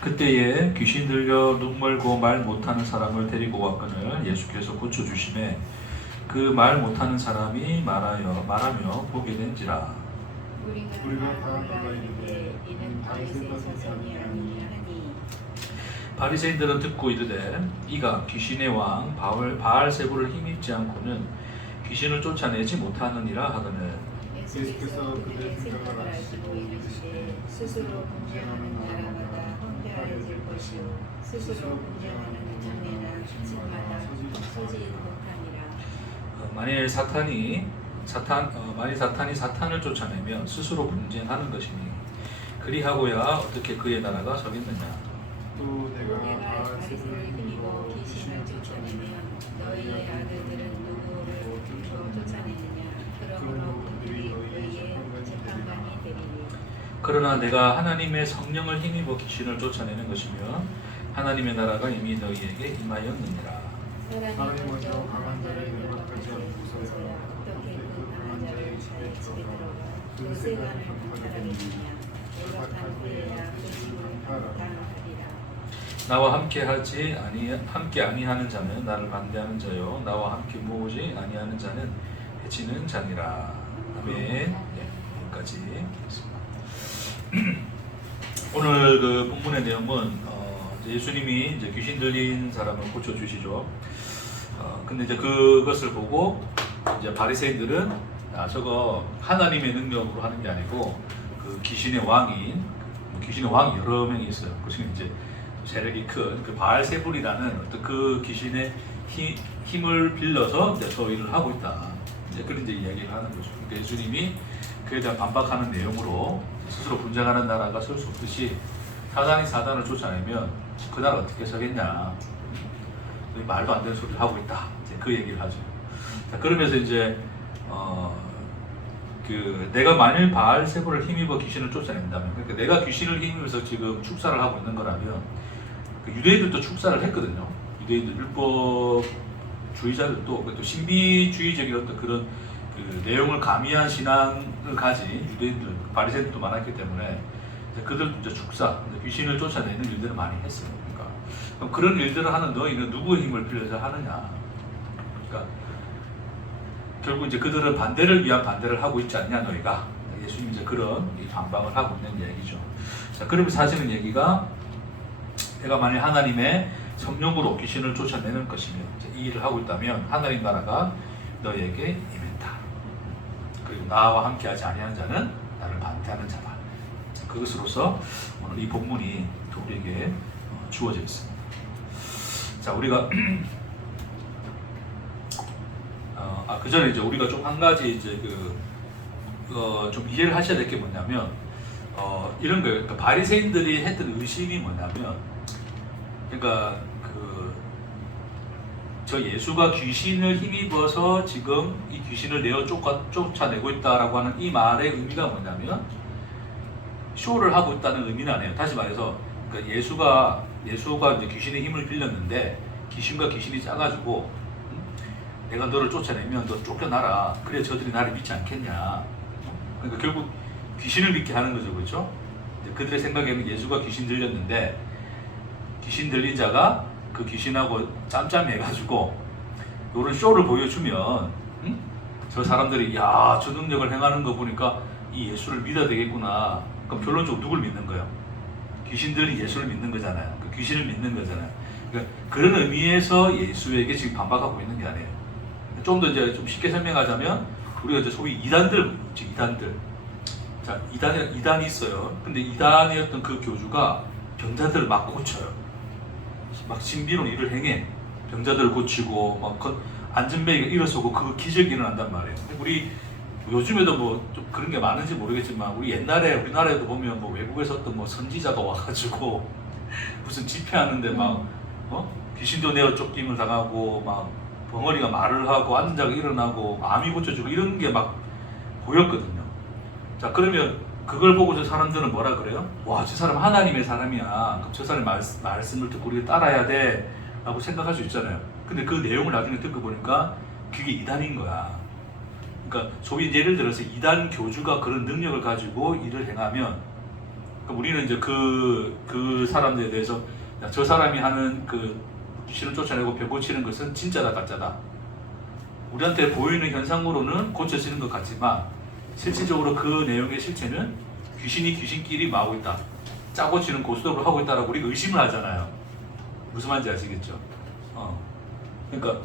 그때에 귀신 들려 눈멀고 말 못하는 사람을 데리고 왔거늘 예수께서 고쳐주심에 그 말 못하는 사람이 말하며 보게 된지라. 우리가 다 놀라이르되 이는 다윗의 자손이 아니냐 하니. 바리새인들은 듣고 이르되 이가 귀신의 왕 바알세불을 힘입지 않고는 귀신을 쫓아내지 못하느니라 하거늘. 예수께서 그들의 생각을 아시고 이르시되 스스로 분쟁하는 나라마다 황폐하여질 것이요 스스로 분쟁하는 장래나 층마다 서지 못하니라. 만일 사탄이 사탄을 쫓아내면 스스로 분쟁하는 것이니 그리하고야 어떻게 그의 나라가 서겠느냐. 또 내가 바리새를 힘입어 귀신을 쫓아내면 너희의 아들들은 누구를 쫓아내느냐. 그러므로 그들이 너희의 재판관이 되리니. 그러나 내가 하나님의 성령을 힘입어 귀신을 쫓아내는 것이며 하나님의 나라가 이미 너희에게 임하였느니라. 사람이 먼저 강한 자를 명확하지 않고서야 어떻게 그 강한 자를 자의 집에 들어가 요새가는 사람이냐. 내가 단 후에야 그 집을 당하리라. 나와 함께 아니하는 자는 나를 반대하는 자요 나와 함께 모으지 아니하는 자는 해치는 자니라. 아멘. 네, 여기까지 하겠습니다. 오늘 그 본문의 내용은 예수님이 이제 귀신 들린 사람을 고쳐 주시죠. 근데 이제 그것을 보고 이제 바리새인들은 저거 하나님의 능력으로 하는 게 아니고 그 귀신의 왕인 귀신의 왕이 여러 명이 있어요. 그 중에 이제 세력이 큰 그 바알세불이라는 어떤 그 귀신의 힘을 빌려서 이제 저 일을 하고 있다. 이제 그런 이제 이야기를 하는 거죠. 그러니까 예수님이 그에 대한 반박하는 내용으로 스스로 분쟁하는 나라가 설 수 없듯이 사단이 사단을 쫓아내면 그 나라 어떻게 서겠냐. 말도 안 되는 소리를 하고 있다. 이제 그 얘기를 하죠. 자, 그러면서 이제 내가 만일 바알세불을 힘입어 귀신을 쫓아낸다면, 그러니까 내가 귀신을 힘입어서 지금 축사를 하고 있는 거라면, 유대인들도 축사를 했거든요. 유대인들 율법주의자들도 또 신비주의적인 어떤 그런 그 내용을 가미한 신앙을 가진 유대인들, 바리새인들도 많았기 때문에 그들도 이제 축사, 귀신을 쫓아내는 일들을 많이 했어요. 그러니까 그럼 그런 일들을 하는 너희는 누구의 힘을 빌려서 하느냐? 그러니까 결국 이제 그들은 반대를 위한 반대를 하고 있지 않냐 너희가. 예수님이 이제 그런 반박을 하고 있는 얘기죠. 자, 그러면서 하시는 얘기가 내가 만일 하나님의 성령으로 귀신을 쫓아내는 것이며 이 일을 하고 있다면 하나님 나라가 너희에게 임했다. 그리고 나와 함께하지 아니하는 자는 나를 반대하는 자다. 그것으로서 오늘 이 본문이 우리에게 주어져 있습니다. 자, 우리가 그 전에 이제 우리가 좀 한 가지 이제 좀 이해를 하셔야 될 게 뭐냐면 이런 거예요. 그러니까 바리새인들이 했던 의심이 뭐냐면, 그러니까 저 예수가 귀신을 힘입어서 지금 이 귀신을 쫓아내고 있다라고 하는 이 말의 의미가 뭐냐면 쇼를 하고 있다는 의미는 아니에요. 다시 말해서 그러니까 예수가 이제 귀신의 힘을 빌렸는데 귀신과 귀신이 짜가지고 내가 너를 쫓아내면 너 쫓겨나라. 그래 저들이 나를 믿지 않겠냐. 그러니까 결국 귀신을 믿게 하는 거죠, 그렇죠? 그들의 생각에는 예수가 귀신 들렸는데 귀신 들린 자가 그 귀신하고 짬짬해가지고 이런 쇼를 보여주면 저 사람들이 야, 저 능력을 행하는 거 보니까 이 예수를 믿어야 되겠구나. 그럼 결론적으로 누굴 믿는 거예요? 귀신들이 예수를 믿는 거잖아요. 그 귀신을 믿는 거잖아요. 그러니까 그런 의미에서 예수에게 지금 반박하고 있는 게 아니에요. 좀 더 이제 좀 쉽게 설명하자면 우리가 이제 소위 이단들. 자, 이단이 있어요. 근데 이단의 어떤 그 교주가 병자들을 막 고쳐요. 막 신비로운 일을 행해. 병자들을 고치고 막 안전벨이 일어서고 그 기적이 일어난단 말이에요. 우리 요즘에도 뭐 좀 그런 게 많은지 모르겠지만 우리 옛날에 우리나라에도 보면 뭐 외국에서 어떤 뭐 선지자가 와가지고 무슨 집회하는데 막 귀신도 내어 쫓김을 당하고 막 벙어리가 말을 하고 앉은 자가 일어나고 암이 고쳐지고 이런 게 막 보였거든요. 자, 그러면 그걸 보고 저 사람들은 뭐라 그래요? 와, 저 사람 하나님의 사람이야. 그럼 저 사람의 말씀을 듣고 우리가 따라야 돼 라고 생각할 수 있잖아요. 근데 그 내용을 나중에 듣고 보니까 그게 이단인 거야. 그러니까 소위 예를 들어서 이단 교주가 그런 능력을 가지고 일을 행하면 그럼 우리는 이제 그 사람들에 대해서 야, 저 사람이 하는 그 귀신을 쫓아내고 병 고치는 것은 진짜다 가짜다. 우리한테 보이는 현상으로는 고쳐지는 것 같지만 실질적으로 그 내용의 실체는 귀신이 귀신끼리 마고 있다. 짜고 치는 고스톱을 하고 있다라고 우리가 의심을 하잖아요. 무슨 말인지 아시겠죠? 그러니까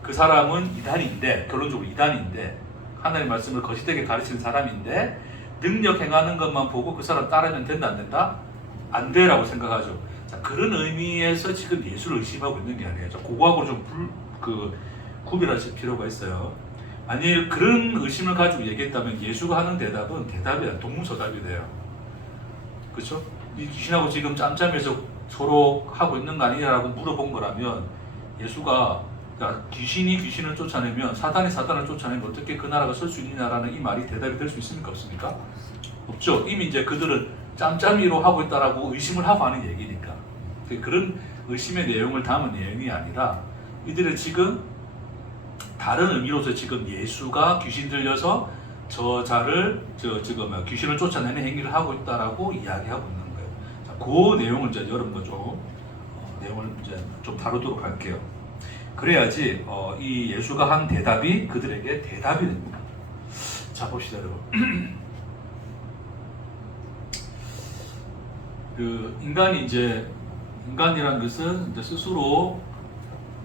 그 사람은 이단인데, 결론적으로 이단인데, 하나님의 말씀을 거짓되게 가르치는 사람인데 능력 행하는 것만 보고 그 사람 따르면 된다 안 된다? 안 돼라고 생각하죠. 자, 그런 의미에서 지금 예수를 의심하고 있는 게 아니에요. 그거하고 좀 구별하실 필요가 있어요. 만일 그런 의심을 가지고 얘기했다면 예수가 하는 대답은 대답이 아니라 동문서답이 돼요. 그렇죠? 이 귀신하고 지금 짬짬해서 서로 하고 있는 거 아니냐라고 물어본 거라면 예수가 귀신이 귀신을 쫓아내면 사단이 사단을 쫓아내면 어떻게 그 나라가 설 수 있느냐라는 이 말이 대답이 될 수 있습니까? 없습니까? 없죠. 이미 이제 그들은 짬짬이로 하고 있다라고 의심을 하고 하는 얘기니까. 그런 의심의 내용을 담은 내용이 아니라 이들은 지금 다른 의미로서 지금 예수가 귀신 들려서 저자를 지금 귀신을 쫓아내는 행위를 하고 있다라고 이야기하고 있는 거예요. 자, 그 내용을 이제 여러분과 좀 내용을 이제 좀 다루도록 할게요. 그래야지 이 예수가 한 대답이 그들에게 대답이 됩니다. 자, 봅시다, 여러분. 그 인간이라는 것은 이제 스스로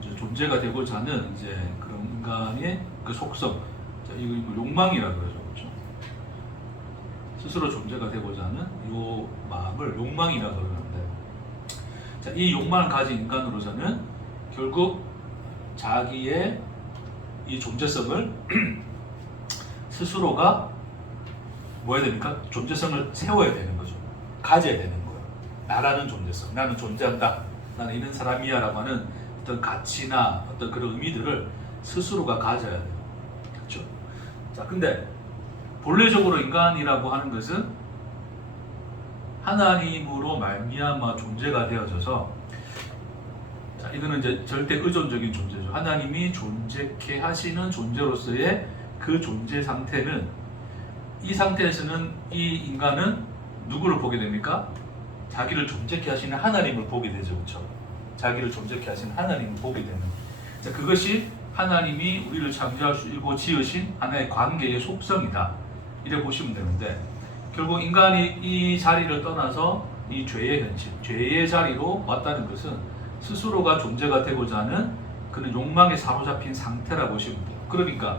이제 존재가 되고자 하는 이제 그런 인간의 그 속성, 자, 이거 욕망이라고 그러죠, 그렇죠? 스스로 존재가 되고자 하는 이 마음을 욕망이라고 그러는데, 자, 이 욕망을 가진 인간으로서는 결국 자기의 이 존재성을 스스로가 뭐 해야 됩니까? 존재성을 세워야 되는 거죠. 가져야 되는 거예요. 나라는 존재성, 나는 존재한다, 나는 이런 사람이야 라고 하는 어떤 가치나 어떤 그런 의미들을 스스로가 가져야 돼요. 그렇죠? 자, 근데 본래적으로 인간이라고 하는 것은 하나님으로 말미암아 존재가 되어져서, 자, 이거는 이제 절대 의존적인 존재죠. 하나님이 존재케 하시는 존재로서의 그 존재 상태는, 이 상태에서는 이 인간은 누구를 보게 됩니까? 자기를 존재케 하시는 하나님을 보게 되죠. 그렇죠? 자기를 존재케 하시는 하나님을 보게 되는. 자, 그것이 하나님이 우리를 창조하시고 지으신 하나의 관계의 속성이다. 이래 보시면 되는데, 결국 인간이 이 자리를 떠나서 이 죄의 현실, 죄의 자리로 왔다는 것은 스스로가 존재가 되고자 하는 그런 욕망에 사로잡힌 상태라고 보시면 돼요. 그러니까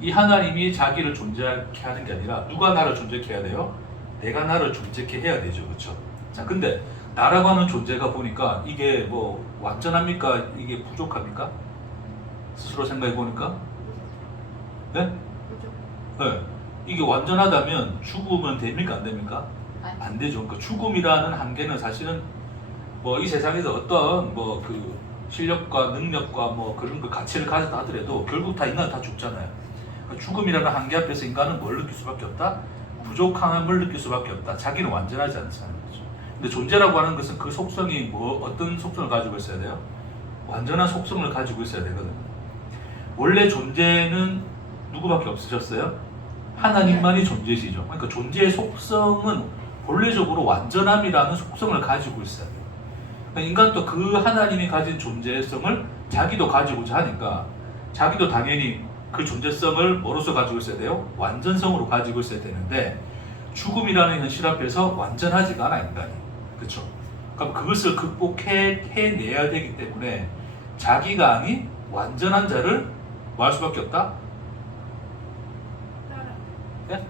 이 하나님이 자기를 존재케 하는 게 아니라 누가 나를 존재케 해야 돼요? 내가 나를 존재케 해야 되죠. 그렇죠? 자, 근데 나라고 하는 존재가 보니까 이게 뭐 완전합니까? 이게 부족합니까? 스스로 생각해 보니까? 네? 네. 이게 완전하다면 죽으면 됩니까? 안 됩니까? 안 되죠. 그러니까 죽음이라는 한계는 사실은 뭐 이 세상에서 어떤 뭐 그 실력과 능력과 뭐 그런 그 가치를 가졌다 하더라도 결국 다 인간은 다 죽잖아요. 그러니까 죽음이라는 한계 앞에서 인간은 뭘 느낄 수밖에 없다? 부족함을 느낄 수밖에 없다. 자기는 완전하지 않잖아요. 그렇죠? 근데 존재라고 하는 것은 그 속성이 뭐 어떤 속성을 가지고 있어야 돼요? 완전한 속성을 가지고 있어야 되거든요. 원래 존재는 누구밖에 없으셨어요? 하나님만이 존재시죠. 그러니까 존재의 속성은 본래적으로 완전함이라는 속성을 가지고 있어야 돼요. 그러니까 인간도 그 하나님이 가진 존재성을 자기도 가지고자 하니까 자기도 당연히 그 존재성을 뭐로서 가지고 있어야 돼요? 완전성으로 가지고 있어야 되는데 죽음이라는 현실 앞에서 완전하지가 않아, 인간이. 그렇죠? 그럼 그것을 극복해내야 되기 때문에 자기가 아닌 완전한 자를 뭐 할 수밖에 없다? 네?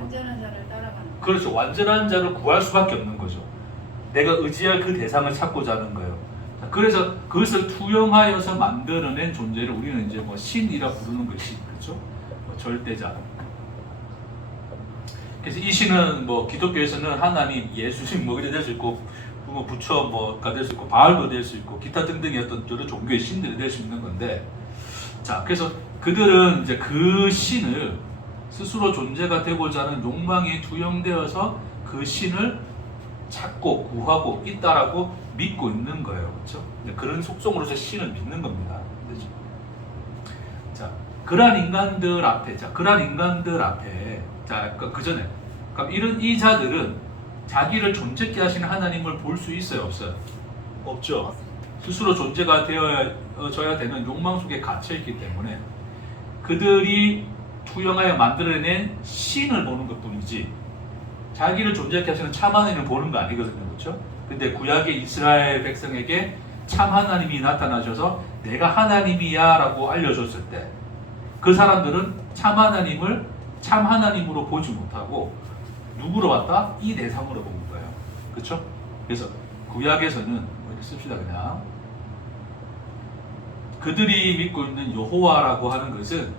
완전한 자를 따라가는. 그렇죠. 완전한 자를 구할 수밖에 없는 거죠. 내가 의지할 그 대상을 찾고자 하는 거예요. 자, 그래서 그것을 투영하여서 만들어낸 존재를 우리는 이제 뭐 신이라 부르는 것이, 그렇죠? 뭐 절대자. 그래서 이 신은 뭐 기독교에서는 하나님, 예수님 뭐 이래 될 수 있고, 뭐 부처 뭐가 될 수 있고, 바알도 될 수 있고, 기타 등등의 어떤 여러 종교의 신들이 될 수 있는 건데, 자, 그래서 그들은 이제 그 신을 스스로 존재가 되고자 하는 욕망이 투영되어서 그 신을 찾고 구하고 있다라고 믿고 있는 거예요. 그렇죠? 그런 속성으로서 신을 믿는 겁니다. 그렇죠? 자, 그러한 인간들 앞에, 자, 그 전에, 그럼 이 자들은 자기를 존재케 하시는 하나님을 볼 수 있어요, 없어요? 없죠. 스스로 존재가 되어져야 되는 욕망 속에 갇혀있기 때문에 그들이 투영하여 만들어낸 신을 보는 것뿐이지 자기를 존재케 하시는 참 하나님을 보는 거 아니거든요. 그렇죠? 근데 구약의 이스라엘 백성에게 참 하나님이 나타나셔서 내가 하나님이야 라고 알려줬을 때 그 사람들은 참 하나님으로 보지 못하고 누구로 봤다? 이 대상으로 본 거예요. 그렇죠? 그래서 구약에서는 이렇게 씁시다 그냥 그들이 믿고 있는 여호와라고 하는 것은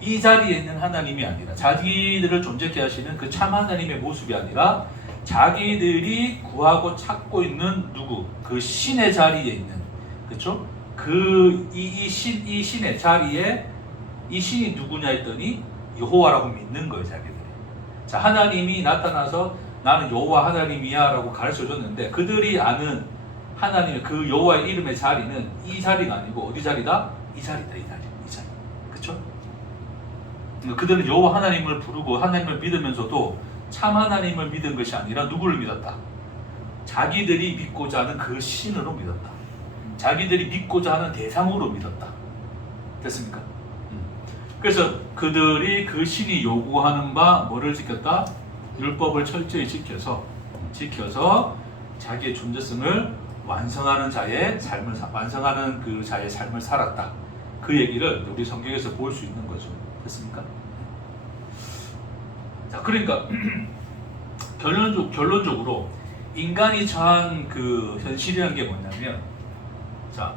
이 자리에 있는 하나님이 아니라 자기들을 존재케 하시는 그 참 하나님의 모습이 아니라 자기들이 구하고 찾고 있는 누구 그 신의 자리에 있는 그렇죠? 이 신의 자리에 이 신이 누구냐 했더니 여호와라고 믿는 거예요, 자기들이. 자, 하나님이 나타나서 나는 여호와 하나님이야 라고 가르쳐 줬는데 그들이 아는 하나님의 그 여호와의 이름의 자리는 이 자리가 아니고 어디 자리다? 이 자리다, 이 자리. 그쵸? 그들은 여호와 하나님을 부르고 하나님을 믿으면서도 참 하나님을 믿은 것이 아니라 누구를 믿었다? 자기들이 믿고자 하는 그 신으로 믿었다. 자기들이 믿고자 하는 대상으로 믿었다. 됐습니까? 그래서 그들이 그 신이 요구하는 바 뭐를 지켰다? 율법을 철저히 지켜서 자기의 존재성을 완성하는 그 자의 삶을 살았다. 그 얘기를 우리 성경에서 볼 수 있는 거죠. 됐습니까? 자, 그러니까 결론적으로 인간이 처한 그 현실이라는 게 뭐냐면, 자,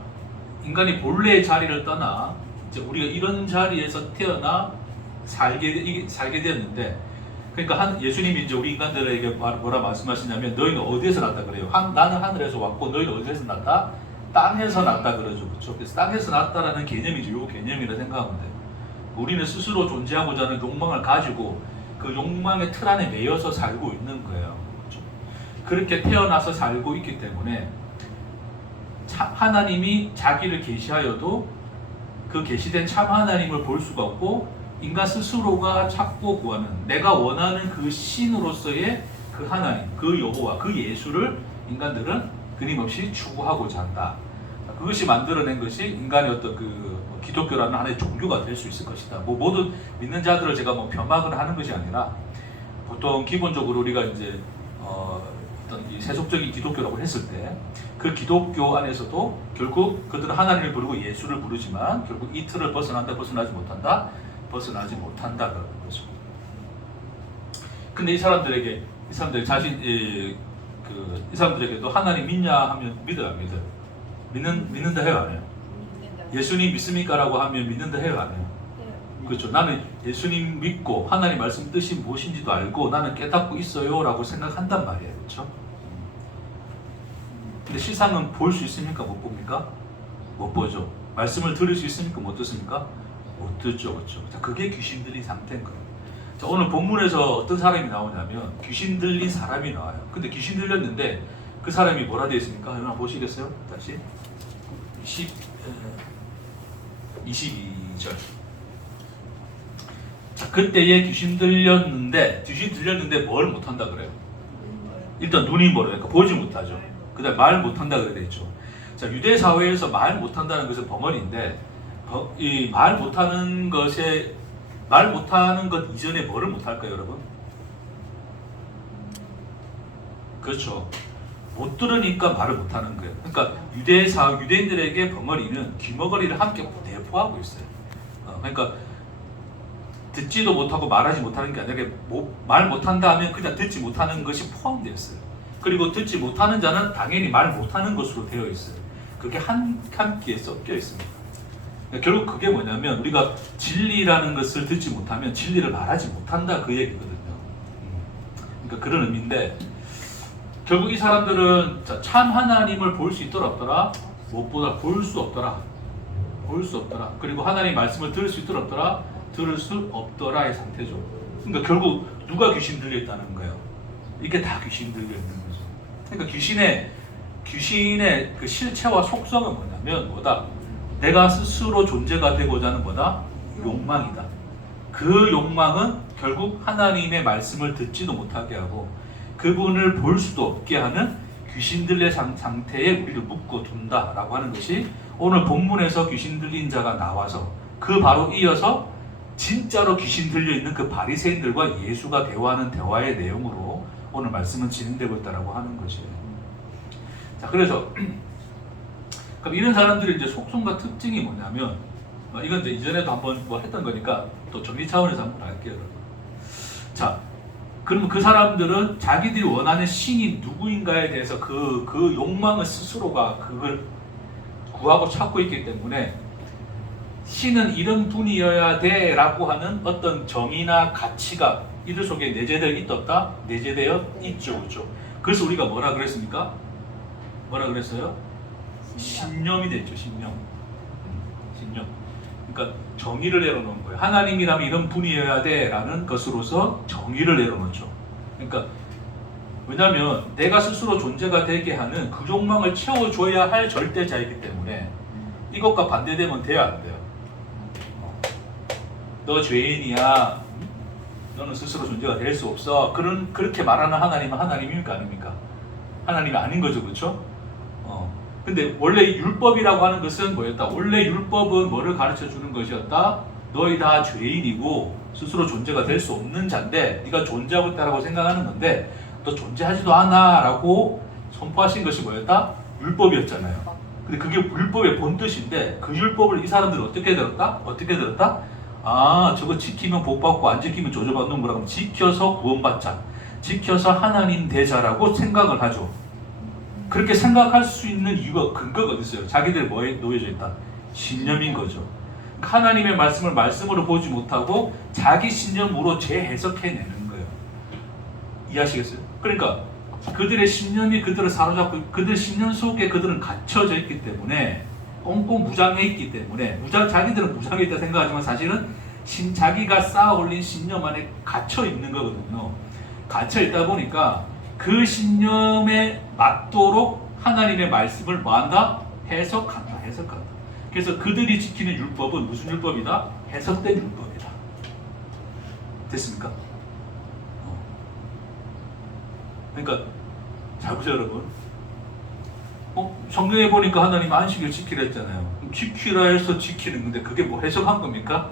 인간이 본래의 자리를 떠나 이제 우리가 이런 자리에서 태어나 살게 되었는데, 그러니까 예수님이 이제 우리 인간들에게 뭐라 말씀하시냐면 너희는 어디에서 났다 그래요? 나는 하늘에서 왔고 너희는 어디에서 났다? 땅에서 났다 그러죠. 그렇죠? 그래서 땅에서 났다라는 개념이죠. 요 개념이라 생각하면 돼요. 우리는 스스로 존재하고자 하는 욕망을 가지고 그 욕망의 틀 안에 매여서 살고 있는 거예요. 그렇죠? 그렇게 태어나서 살고 있기 때문에 하나님이 자기를 계시하여도 그 계시된 참 하나님을 볼 수가 없고 인간 스스로가 찾고 구하는 내가 원하는 그 신으로서의 그 하나님, 그 여호와, 그 예수를 인간들은 끊임없이 추구하고자 한다. 그것이 만들어낸 것이 인간의 어떤 기독교라는 하나의 종교가 될 수 있을 것이다. 모든 믿는 자들을 제가 폄하를 하는 것이 아니라 보통 기본적으로 우리가 이제 어떤 이 세속적인 기독교라고 했을 때 그 기독교 안에서도 결국 그들은 하나님을 부르고 예수를 부르지만 결국 이 틀을 벗어나지 못한다 그런 거죠. 근데 이 사람들에게도 하나님 믿냐 하면 믿어요, 안 믿어요? 믿는다 해요, 안 해요? 예수님 믿습니까? 라고 하면 믿는다 해요, 안 해요? 그렇죠. 나는 예수님 믿고 하나님 말씀 뜻이 무엇인지도 알고 나는 깨닫고 있어요 라고 생각한단 말이에요. 그렇죠? 근데 실상은 볼 수 있습니까? 못 봅니까? 못 보죠. 말씀을 들을 수 있습니까? 못 듣습니까? 못 듣죠. 그렇죠? 자, 그게 귀신 들린 상태인 거예요. 자, 오늘 본문에서 어떤 사람이 나오냐면 귀신 들린 사람이 나와요. 근데 귀신 들렸는데 그 사람이 뭐라 되어 있습니까? 한번 보시겠어요? 다시 22절. 자, 그때에 귀신 들렸는데 뭘 못한다 그래요? 일단 눈이 멀어요. 그러니까 보지 못하죠. 그 다음에 말 못한다 그래 되죠. 자, 유대 사회에서 말 못한다는 것은 벙어리인데 이 말 못하는 것 이전에 뭐를 못할까요, 여러분? 그렇죠. 못 들으니까 말을 못하는 거예요. 그러니까 유대인들에게 벙어리는 귀머거리를 함께 내포하고 있어요. 그러니까 듣지도 못하고 말하지 못하는 게 아니라 말 못한다 하면 그냥 듣지 못하는 것이 포함되어 있어요. 그리고 듣지 못하는 자는 당연히 말 못하는 것으로 되어 있어요. 그게 함께 섞여 있습니다. 그러니까 결국 그게 뭐냐면 우리가 진리라는 것을 듣지 못하면 진리를 말하지 못한다 그 얘기거든요. 그러니까 그런 의미인데 결국 이 사람들은 참 하나님을 볼 수 있더라 없더라? 무엇보다 볼 수 없더라. 그리고 하나님의 말씀을 들을 수 있더라 없더라? 들을 수 없더라의 상태죠. 그러니까 결국 누가 귀신 들려 있다는 거예요? 이게 다 귀신 들려 있는 거죠. 그러니까 귀신의 그 실체와 속성은 뭐냐면 뭐다? 내가 스스로 존재가 되고자 하는 뭐다? 욕망이다. 그 욕망은 결국 하나님의 말씀을 듣지도 못하게 하고 그 그분을 볼 수도 없게 하는 귀신 들린 상태에 우리를 묶어둔다라고 하는 것이 오늘 본문에서 귀신 들린 자가 나와서 그 바로 이어서 진짜로 귀신 들려있는 그 바리새인들과 예수가 대화하는 대화의 내용으로 오늘 말씀은 진행되고 있다고 하는 것이에요. 자, 그래서 그럼 이런 사람들의 이제 속성과 특징이 뭐냐면, 이건 이제 이전에도 한번 뭐 했던 거니까 또 정리 차원에서 한번 할게요. 자, 그러면 그 사람들은 자기들이 원하는 신이 누구인가에 대해서 그 욕망을 스스로가 그걸 구하고 찾고 있기 때문에 신은 이런 분이어야 돼 라고 하는 어떤 정의나 가치가 이들 속에 내재되어 있었다? 내재되어 있죠. 그렇죠? 그래서 우리가 뭐라 그랬습니까? 뭐라 그랬어요? 신념이 됐죠. 신념. 신념. 그러니까 정의를 내려놓은 거예요. 하나님이라면 이런 분이어야 돼 라는 것으로서 정의를 내려놓죠. 그러니까 왜냐하면 내가 스스로 존재가 되게 하는 그 욕망을 채워줘야 할 절대자이기 때문에 이것과 반대되면 돼야 안 돼요. 너 죄인이야. 너는 스스로 존재가 될 수 없어. 그렇게 말하는 하나님은 하나님입니까? 아닙니까? 하나님이 아닌 거죠. 그렇죠? 근데 원래 율법이라고 하는 것은 뭐였다? 원래 율법은 뭐를 가르쳐 주는 것이었다? 너희 다 죄인이고 스스로 존재가 될 수 없는 자인데 네가 존재하고 있다라고 생각하는 건데 너 존재하지도 않아 라고 선포하신 것이 뭐였다? 율법이었잖아요. 근데 그게 율법의 본뜻인데 그 율법을 이 사람들은 어떻게 들었다? 어떻게 들었다? 아, 저거 지키면 복받고 안 지키면 조져받는 거라고 지켜서 구원받자. 지켜서 하나님 되자라고 생각을 하죠. 그렇게 생각할 수 있는 이유가 근거가 어디 있어요? 자기들 뭐에 놓여져 있다? 신념인 거죠. 하나님의 말씀을 말씀으로 보지 못하고 자기 신념으로 재해석해내는 거예요. 이해하시겠어요? 그러니까 그들의 신념이 그들을 사로잡고 그들 신념 속에 그들은 갇혀져 있기 때문에 꽁꽁 무장해 있기 때문에 자기들은 무장해 있다 생각하지만 사실은 자기가 쌓아 올린 신념 안에 갇혀 있는 거거든요. 갇혀 있다 보니까 그 신념에 맞도록 하나님의 말씀을 뭐한다? 해석한다. 그래서 그들이 지키는 율법은 무슨 율법이다? 해석된 율법이다. 됐습니까? 그러니까 잘 보세요 여러분. 성경에 보니까 하나님 안식일 지키라 했잖아요. 지키라 해서 지키는 건데 그게 뭐 해석한 겁니까?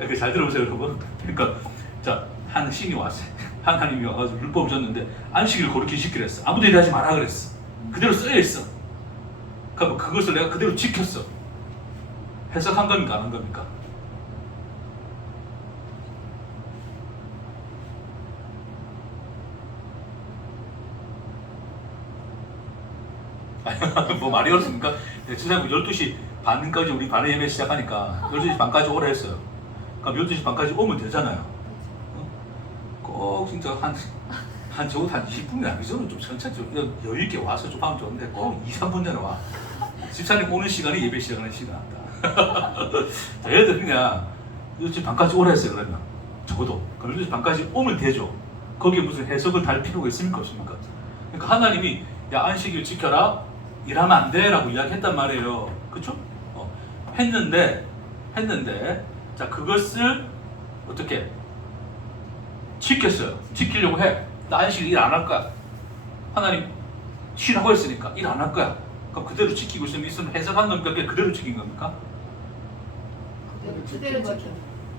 이렇게 잘 들어보세요 여러분. 그러니까 자, 한 신이 왔어요. 하나님이 와가지고 율법을 줬는데 안식일 그렇게 지키라 했어. 아무도 일하지 마라 그랬어. 그대로 쓰여있어. 그러니까 그것을 내가 그대로 지켰어. 해석한 겁니까? 안 한 겁니까? 뭐 말이 어렵습니까? 주사님 12시 반까지 우리 반의 예배 시작하니까 12시 반까지 오라 했어요. 그럼 12시 반까지 오면 되잖아요. 꼭 진짜 적어도 한 20분이 아니기 전에 좀 천천히 좀 여유있게 와서 좀 하면 좋은데 꼭 2, 3분 전에 와. 집사님 오는 시간이 예배 시작하는 시간이다. 자, 예를 들어 그냥 12시 반까지 오라 했어요. 그러면 적어도 그럼 12시 반까지 오면 되죠. 거기에 무슨 해석을 달 필요가 있습니까? 없습니까? 그러니까 하나님이 야 안식일 지켜라 일하면 안 돼 라고 이야기했단 말이에요. 그쵸? 했는데 자 그것을 어떻게 지켰어요. 지키려고 해. 나 안식일 일 안 할 거야. 하나님 쉬라고 했으니까 일 안 할 거야. 그럼 그대로 지키고 있으면 해석한 겁니까? 그게 그대로 지킨 겁니까?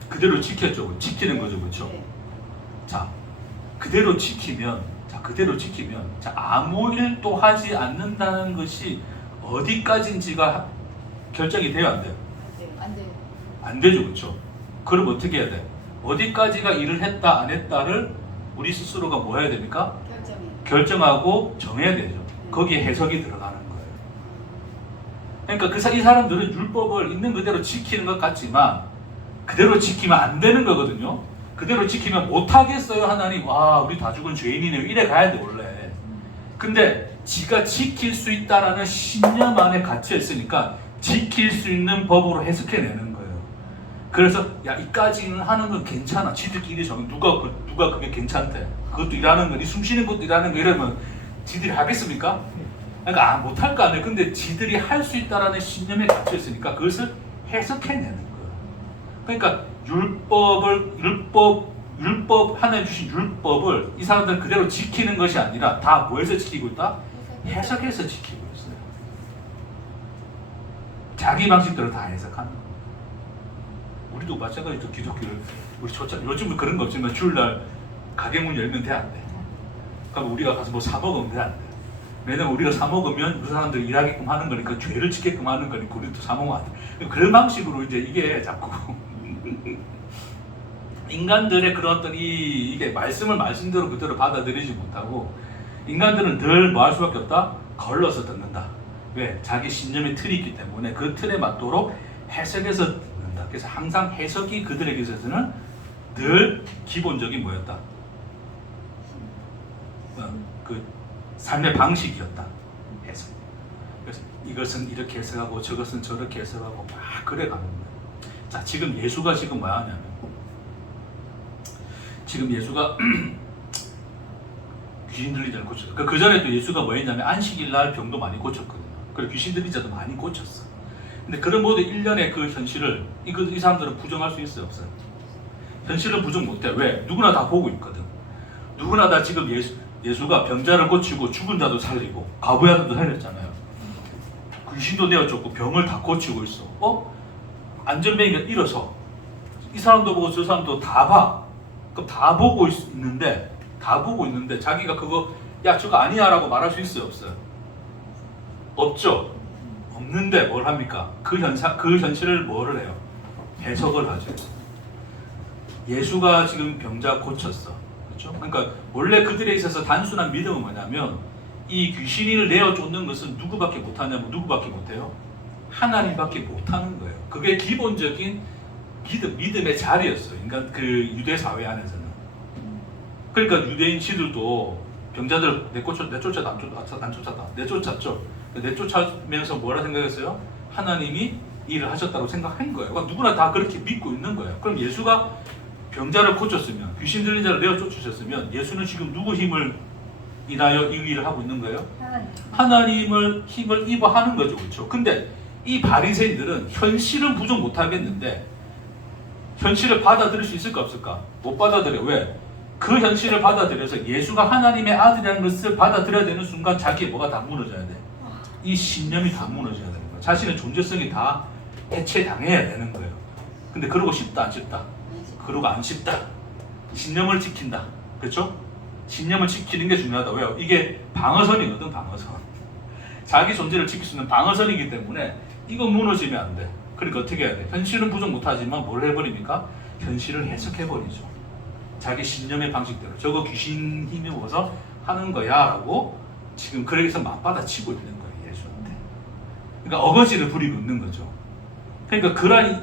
그대로 지켰죠. 지키는 거죠. 그렇죠? 네. 자, 그대로 지키면 자, 아무 일도 하지 않는다는 것이 어디까지인지가 결정이 돼요, 안 돼요? 안 돼요. 안 되죠, 그렇죠? 그럼 어떻게 해야 돼? 어디까지가 일을 했다, 안 했다를 우리 스스로가 뭐 해야 됩니까? 결정하고 정해야 되죠. 거기에 해석이 들어가는 거예요. 그러니까 이 사람들은 율법을 있는 그대로 지키는 것 같지만 그대로 지키면 안 되는 거거든요. 그대로 지키면 못하겠어요. 하나님 와 우리 다 죽은 죄인이네요. 이래 가야 돼 원래. 근데 지가 지킬 수 있다라는 신념 안에 갇혀 있으니까 지킬 수 있는 법으로 해석해내는 거예요. 그래서 야 이까지는 하는 건 괜찮아. 지들끼리 정해. 누가 그게 괜찮대. 그것도 일하는 거니 숨 쉬는 것도 일하는 거 이러면 지들이 하겠습니까? 그러니까 못할 거 아니에요. 근데 지들이 할 수 있다라는 신념에 갇혀 있으니까 그것을 해석해내는 거예요. 그러니까 율법 율법, 하나님 주신 율법을 이 사람들은 그대로 지키는 것이 아니라 다 뭐에서 지키고 있다? 해석해서 지키고 있어요. 자기 방식대로 다 해석하는 거예요. 우리도 마찬가지로 기독교를 우리 요즘은 그런 거 없지만 주일날 가게 문 열면 돼, 안 돼? 그럼 우리가 가서 뭐 사 먹으면 돼, 안 돼? 왜냐면 우리가 사 먹으면 그 사람들이 일하게끔 하는 거니까 죄를 짓게끔 하는 거니까 우리도 사 먹으면 안 돼. 그런 방식으로 이제 이게 자꾸 인간들의 그런 어떤 이게 말씀을 말씀대로 그대로 받아들이지 못하고 인간들은 늘 뭐 할 수밖에 없다? 걸러서 듣는다. 왜? 자기 신념의 틀이 있기 때문에 그 틀에 맞도록 해석해서 듣는다. 그래서 항상 해석이 그들에게 있어서는 늘 기본적인 뭐였다? 그 삶의 방식이었다. 해석. 그래서 이것은 이렇게 해석하고 저것은 저렇게 해석하고 막 그래 가는 거예요. 자, 지금 예수가 지금 뭐 하냐면 지금 예수가 귀신 들린 자를 고쳤어. 그 전에 또 예수가 뭐 했냐면 안식일 날 병도 많이 고쳤거든요. 그리고 귀신 들린 자도 많이 고쳤어. 근데 그런 모든 일련의 그 현실을 이 사람들은 부정할 수 있어요, 없어요? 현실을 부정 못해. 왜? 누구나 다 보고 있거든. 누구나 다 지금 예수가 병자를 고치고 죽은 자도 살리고 과부야도 살렸잖아요. 귀신도 내어줬고 병을 다 고치고 있어. 안전뱅이가 일어서 이 사람도 보고 저 사람도 다 봐. 그럼 다 보고 있는데 자기가 그거 야 저거 아니야 라고 말할 수 있어요, 없어요? 없죠. 없는데 뭘 합니까? 그 현실을 뭐를 해요? 해석을 하죠. 예수가 지금 병자 고쳤어. 그렇죠? 그러니까 원래 그들에 있어서 단순한 믿음은 뭐냐면 이 귀신을 내어 쫓는 것은 누구밖에 못하냐면 누구밖에 못해요? 하나님밖에 못하는 거예요. 그게 기본적인 믿음의 자리였어요. 인간 그 유대 사회 안에서는. 그러니까 유대인 지들도 병자들 내쫓았죠. 내쫓으면서 뭐라 생각했어요? 하나님이 일을 하셨다고 생각한 거예요. 그러니까 누구나 다 그렇게 믿고 있는 거예요. 그럼 예수가 병자를 고쳤으면, 귀신 들린 자를 내어 쫓으셨으면 예수는 지금 누구 힘을 인하여 이 일을 하고 있는 거예요? 하나님을 힘을 입어 하는 거죠, 그렇죠? 근데 이 바리새인들은 현실은 부정 못 하겠는데 현실을 받아들일 수 있을까 없을까? 못 받아들여. 왜? 그 현실을 받아들여서 예수가 하나님의 아들이라는 것을 받아들여야 되는 순간 자기의 뭐가 다 무너져야 돼. 이 신념이 다 무너져야 되는 거야. 자신의 존재성이 다 해체당해야 되는 거예요. 근데 그러고 싶다 안 싶다? 그러고 안 싶다. 신념을 지킨다. 그렇죠? 신념을 지키는 게 중요하다. 왜요? 이게 방어선이거든, 방어선. 자기 존재를 지킬 수 있는 방어선이기 때문에 이거 무너지면 안 돼. 그러니까 어떻게 해야 돼? 현실은 부정 못하지만 뭘 해버립니까? 현실을 해석해버리죠. 자기 신념의 방식대로. 저거 귀신 힘입어서 하는 거야 라고 지금 그래서 맞받아치고 있는 거예요, 예수한테. 그러니까 어거지를 부리고 있는 거죠. 그러니까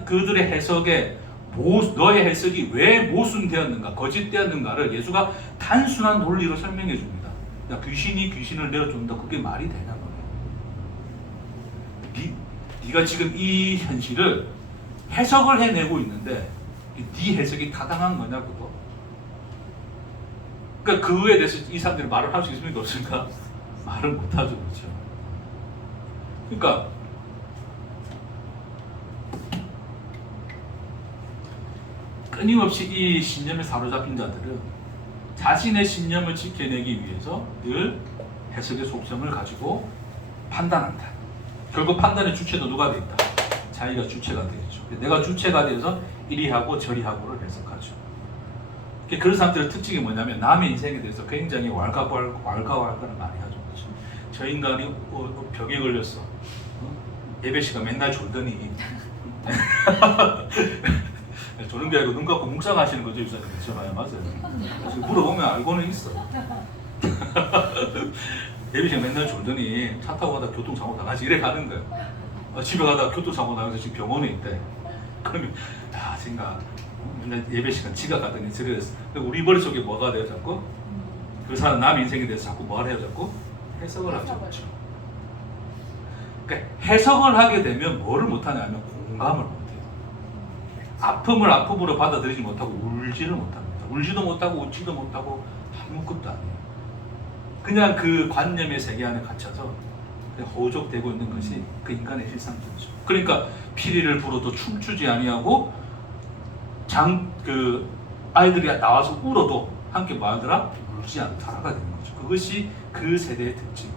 그들의 해석에 너의 해석이 왜 모순되었는가, 거짓되었는가를 예수가 단순한 논리로 설명해 줍니다. 야, 귀신이 귀신을 내어준다. 그게 말이 되냐 말이야. 네가 지금 이 현실을 해석을 해내고 있는데 네 해석이 타당한 거냐 그거? 그러니까 그에 대해서 이 사람들이 말을 할 수 있습니까 없습니까? 말을 못하죠, 그렇죠? 그러니까 끊임없이 이 신념에 사로잡힌 자들은 자신의 신념을 지켜내기 위해서 늘 해석의 속성을 가지고 판단한다. 결국 판단의 주체도 누가 되겠다? 자기가 주체가 되겠죠. 내가 주체가 되어서 이리 하고 저리 하고를 해석하죠. 그런 사람들의 특징이 뭐냐면 남의 인생에 대해서 굉장히 왈가왈부를 많이 하죠. 그렇죠? 저 인간이 벽에 걸렸어. 예배 시간 맨날 졸더니 조는 게 아니고 눈 감고 묵상하시는 거죠, 유사님. 그렇잖아요, 맞아요. 지금 물어보면 알고는 있어. 예배 시간 맨날 졸더니 차 타고 가다 교통사고 나가지 이래 가는 거예요. 집에 가다가 교통사고 나가서 지금 병원에 있대. 그러면 생각 맨날 예배 시간 지가 가더니 저랬어. 우리 머릿속에 뭐가 돼요 자꾸? 그 사람 남의 인생에 대해서 자꾸 뭐를 해요 자꾸? 해석을 하죠. 그렇죠? 그러니까 해석을 하게 되면 뭐를 못하냐면 공감을 못해요. 아픔을 아픔으로 받아들이지 못하고 울지를 못합니다. 울지도 못하고 웃지도 못하고 아무것도 아니에요. 그냥 그 관념의 세계 안에 갇혀서 호족되고 있는 것이 그 인간의 실상이죠. 그러니까 피리를 불어도 춤추지 아니하고 아이들이 나와서 울어도 함께 뭐하더라? 울지 않더라가 되는 거죠. 그것이 그 세대의 특징.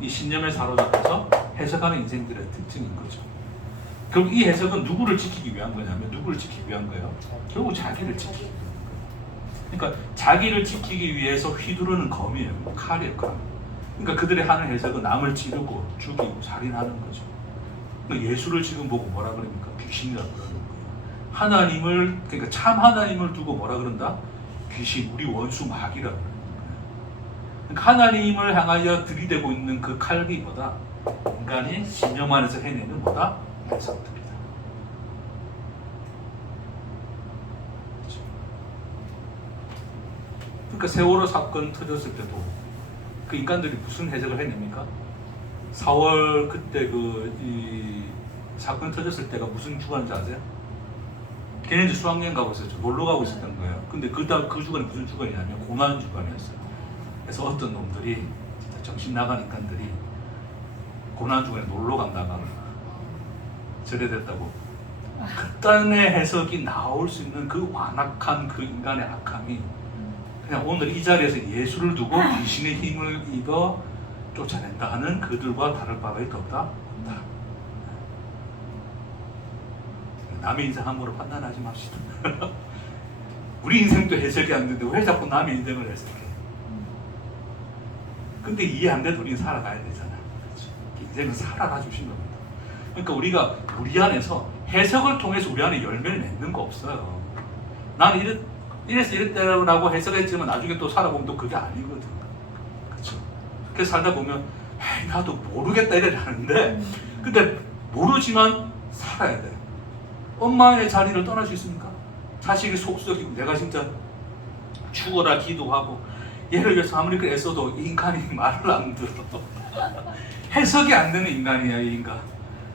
이 신념에 사로잡혀서 해석하는 인생들의 특징인 거죠. 그럼 이 해석은 누구를 지키기 위한 거냐면 누구를 지키기 위한 거예요? 결국 자기를 지키기 위한 거예요. 그러니까 자기를 지키기 위해서 휘두르는 검이에요. 칼이에요, 칼. 그러니까 그들이 하는 해석은 남을 찌르고 죽이고 살인하는 거죠. 그러니까 예수를 지금 보고 뭐라 그럽니까? 귀신이라고 그러는 거예요. 하나님을, 그러니까 참 하나님을 두고 뭐라 그런다? 귀신, 우리 원수 마귀라고 그러는 거예요. 그러니까 하나님을 향하여 들이대고 있는 그 칼이 뭐다? 인간이 신념 안에서 해내는 뭐다? 해석들이다. 그렇죠. 그러니까 세월호 사건 터졌을 때도 그 인간들이 무슨 해석을 해냅니까? 4월 그때 이 사건 터졌을 때가 무슨 주간인지 아세요? 걔네들 수학여행 가고 있었죠. 놀러 가고 있었던 거예요. 근데 그 주간이 무슨 주간이냐면 고난 주간이었어요. 그래서 어떤 놈들이 진짜 정신 나간 인간들이 고난 주간에 놀러 간다가 저래 됐다고. 그딴의 해석이 나올 수 있는 그 완악한 그 인간의 악함이 그냥 오늘 이 자리에서 예수를 두고 귀신의 힘을 입어 쫓아낸다 하는 그들과 다를 바가 없다. 없다. 남의 인생 함부로 판단하지 맙시다. 우리 인생도 해석이 안 되는데 왜 자꾸 남의 인생을 해석해? 근데 이해 안 돼도 우리는 살아가야 되잖아. 그렇죠? 인생은 살아가 주신 겁니다. 그러니까 우리가 우리 안에서 해석을 통해서 우리 안에 열매를 맺는 거 없어요. 나는 이래서 이랬다라고 해석했지만 나중에 또 살아보면 또 그게 아니거든. 그렇죠? 그래서 살다 보면 에이, 나도 모르겠다 이러는데 근데 모르지만 살아야 돼. 엄마의 자리를 떠날 수 있습니까? 자식이 속썩이고 내가 진짜 죽어라 기도하고 얘를 위해서 아무리 그래 애써도 이 인간이 말을 안 들어. 해석이 안 되는 인간이야 이 인간.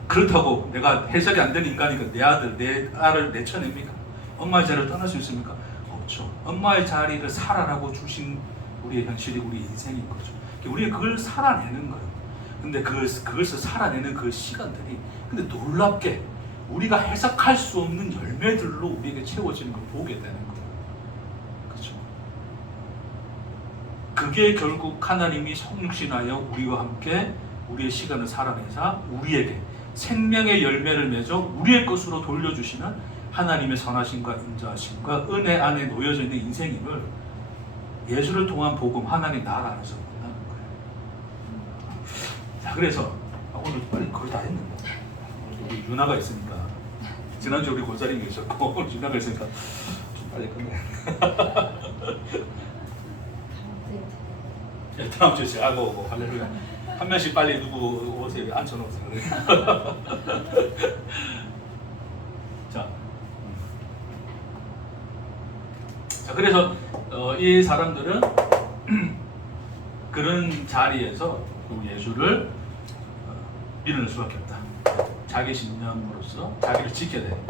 그렇다고 내가 해석이 안 되는 인간이니까 내 아들, 내 딸을 내쳐냅니까? 엄마의 자리를 떠날 수 있습니까? 없죠. 엄마의 자리를 살아라고 주신 우리의 현실이 우리 인생인 거죠. 우리가 그걸 살아내는 거예요. 근데 그것을 살아내는 그 시간들이 근데 놀랍게 우리가 해석할 수 없는 열매들로 우리에게 채워지는 걸 보게 되는 거예요. 그렇죠? 그게 결국 하나님이 성육신하여 우리와 함께 우리의 시간을 살아내사 우리에게 생명의 열매를 맺어 우리의 것으로 돌려주시는 하나님의 선하심과 인자하심과 은혜 안에 놓여져 있는 인생임을 예수를 통한 복음 하나님 나라 안에서 만나는 거예요. 자, 그래서 오늘 빨리 거의 다 했는데 우리 유나가 있으니까 지난주 우리 골사님이 계셨고 오늘 유나가 있으니까 좀 빨리 끝내. 다음 주에 제가 하고 할렐루야. 한 명씩 빨리 누구 오세요. 앉혀놓으세요. 자, 그래서 이 사람들은 그런 자리에서 예수를 밀어낼 수밖에 없다. 자기 신념으로서 자기를 지켜야 돼.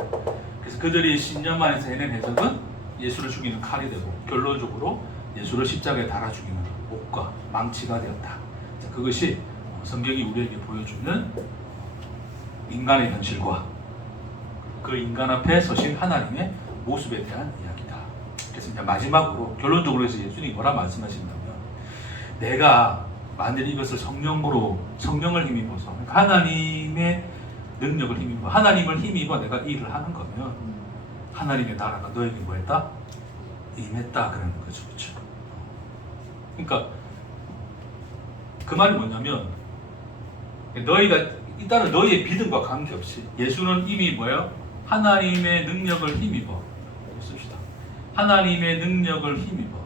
그래서 그들이 신념 안에서 해낸 해석은 예수를 죽이는 칼이 되고 결론적으로 예수를 십자가에 달아 죽이는 목과 망치가 되었다. 자, 그것이 성경이 우리에게 보여주는 인간의 현실과 그 인간 앞에 서신 하나님의 모습에 대한 이야기다. 그래서 이제 마지막으로 결론적으로 해서 예수님이 뭐라 말씀하신다면 내가 만일 이것을 성령을 힘입어서 하나님의 능력을 힘입어 하나님을 힘입어 내가 일을 하는 거면 하나님의 나라가 너에게 뭐했다? 임했다 그러는 거죠. 그렇죠? 그러니까 그 말이 뭐냐면 너희가 일단은 너희의 믿음과 관계없이 예수는 이미 뭐예요? 하나님의 능력을 힘입어 씁시다. 하나님의 능력을 힘입어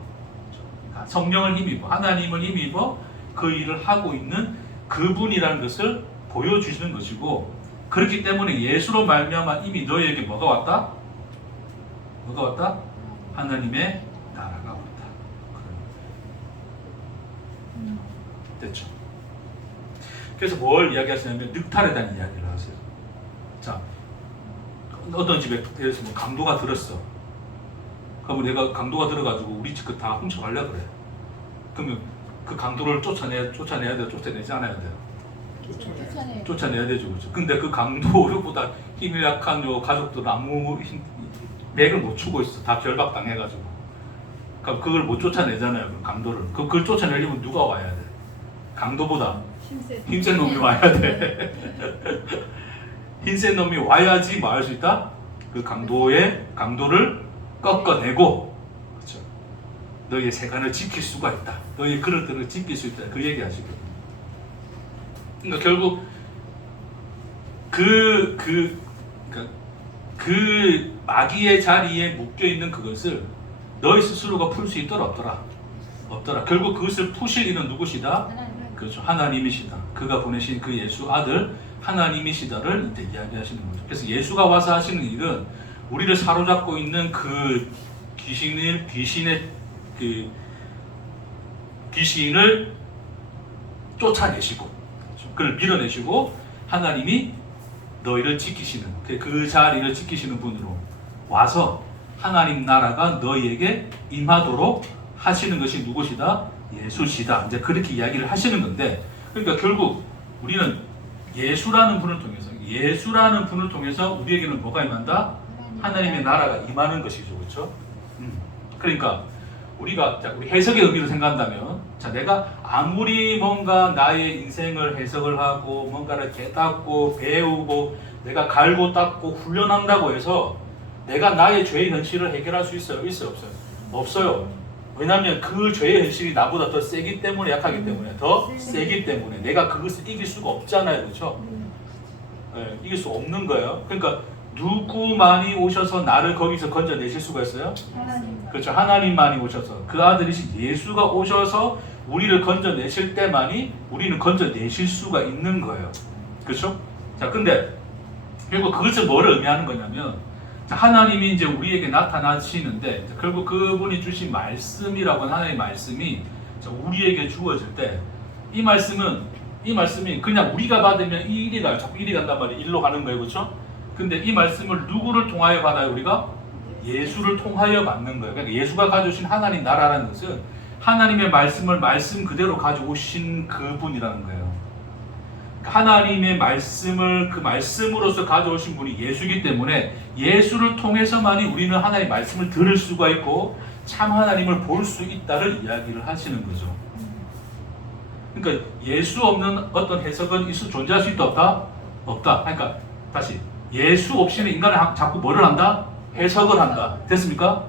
성령을 힘입어 하나님을 힘입어 그 일을 하고 있는 그분이라는 것을 보여주시는 것이고 그렇기 때문에 예수로 말미암아 이미 너희에게 뭐가 왔다? 뭐가 왔다? 하나님의 나라가 왔다. 됐죠? 그래서 뭘 이야기하시냐면 늑탈에 대한 이야기를 하세요. 자, 어떤 집에 예를 들어서 뭐 강도가 들었어. 그럼 내가 강도가 들어가지고 우리 집 거 다 훔쳐가려 그래. 그러면 그 강도를 쫓아내야 돼요? 쫓아내지 않아야 돼요? 쫓아내야 되죠, 그렇죠? 근데 그 강도보다 힘이 약한 요 가족들은 아무 맥을 못 추고 있어. 다 결박당해가지고. 그러니까 그걸 못 쫓아내잖아요. 그 강도를. 그걸 쫓아내려면 누가 와야 돼? 강도보다 힘센 놈이 와야 돼. 힘센 놈이 와야지 뭐 할 수 있다? 그 강도를 꺾어내고, 그렇죠? 너희의 세간을 지킬 수가 있다. 너희의 그릇들을 지킬 수 있다. 그 얘기 하시거든요. 그러니까 결국 그 마귀의 자리에 묶여 있는 그것을 너희 스스로가 풀 수 있더라 없더라? 없더라. 결국 그것을 푸실 이는 누구시다? 그렇죠. 하나님이시다. 그가 보내신 그 예수 아들 하나님이시다를 이제 이야기하시는 거죠. 그래서 예수가 와서 하시는 일은 우리를 사로잡고 있는 그 귀신을 쫓아내시고, 그걸 밀어내시고, 하나님이 너희를 지키시는 그 자리를 지키시는 분으로 와서 하나님 나라가 너희에게 임하도록 하시는 것이 누구시다? 예수시다. 이제 그렇게 이야기를 하시는 건데, 그러니까 결국 우리는 예수라는 분을 통해서 우리에게는 뭐가 임한다? 하나님의 나라가 임하는 것이죠, 그렇죠? 그러니까 우리 해석의 의미로 생각한다면, 자, 내가 아무리 뭔가 나의 인생을 해석을 하고 뭔가를 깨닫고 배우고 내가 갈고 닦고 훈련한다고 해서 내가 나의 죄의 현실을 해결할 수 있어요? 있어요? 없어요? 없어요. 왜냐하면 그 죄의 현실이 나보다 더 세기 때문에, 약하기 때문에, 더 세기 때문에 내가 그것을 이길 수가 없잖아요, 그렇죠? 네, 이길 수 없는 거예요. 그러니까 누구만이 오셔서 나를 거기서 건져내실 수가 있어요? 하나님. 그렇죠. 하나님만이 오셔서, 그 아들이신 예수가 오셔서 우리를 건져내실 때만이 우리는 건져내실 수가 있는 거예요. 그렇죠? 자, 근데 결국 그것은 뭐를 의미하는 거냐면, 자, 하나님이 이제 우리에게 나타나시는데, 자, 결국 그분이 주신 말씀이라고 하는 하나님의 말씀이 자, 우리에게 주어질 때, 이 말씀이 그냥 우리가 받으면 이 일이 가요. 자꾸 일이 간단 말이에요. 일로 가는 거예요. 그렇죠? 근데 이 말씀을 누구를 통하여 받아요? 우리가? 예수를 통하여 받는 거예요. 그러니까 예수가 가져오신 하나님 나라라는 것은 하나님의 말씀을 말씀 그대로 가져오신 그분이라는 거예요. 하나님의 말씀을 그 말씀으로서 가져오신 분이 예수이기 때문에 예수를 통해서만이 우리는 하나님의 말씀을 들을 수가 있고 참 하나님을 볼 수 있다를 이야기를 하시는 거죠. 그러니까 예수 없는 어떤 해석은 존재할 수 있다 없다? 없다. 그러니까 다시 예수 없이는 인간은 자꾸 뭐를 한다? 해석을 한다. 됐습니까?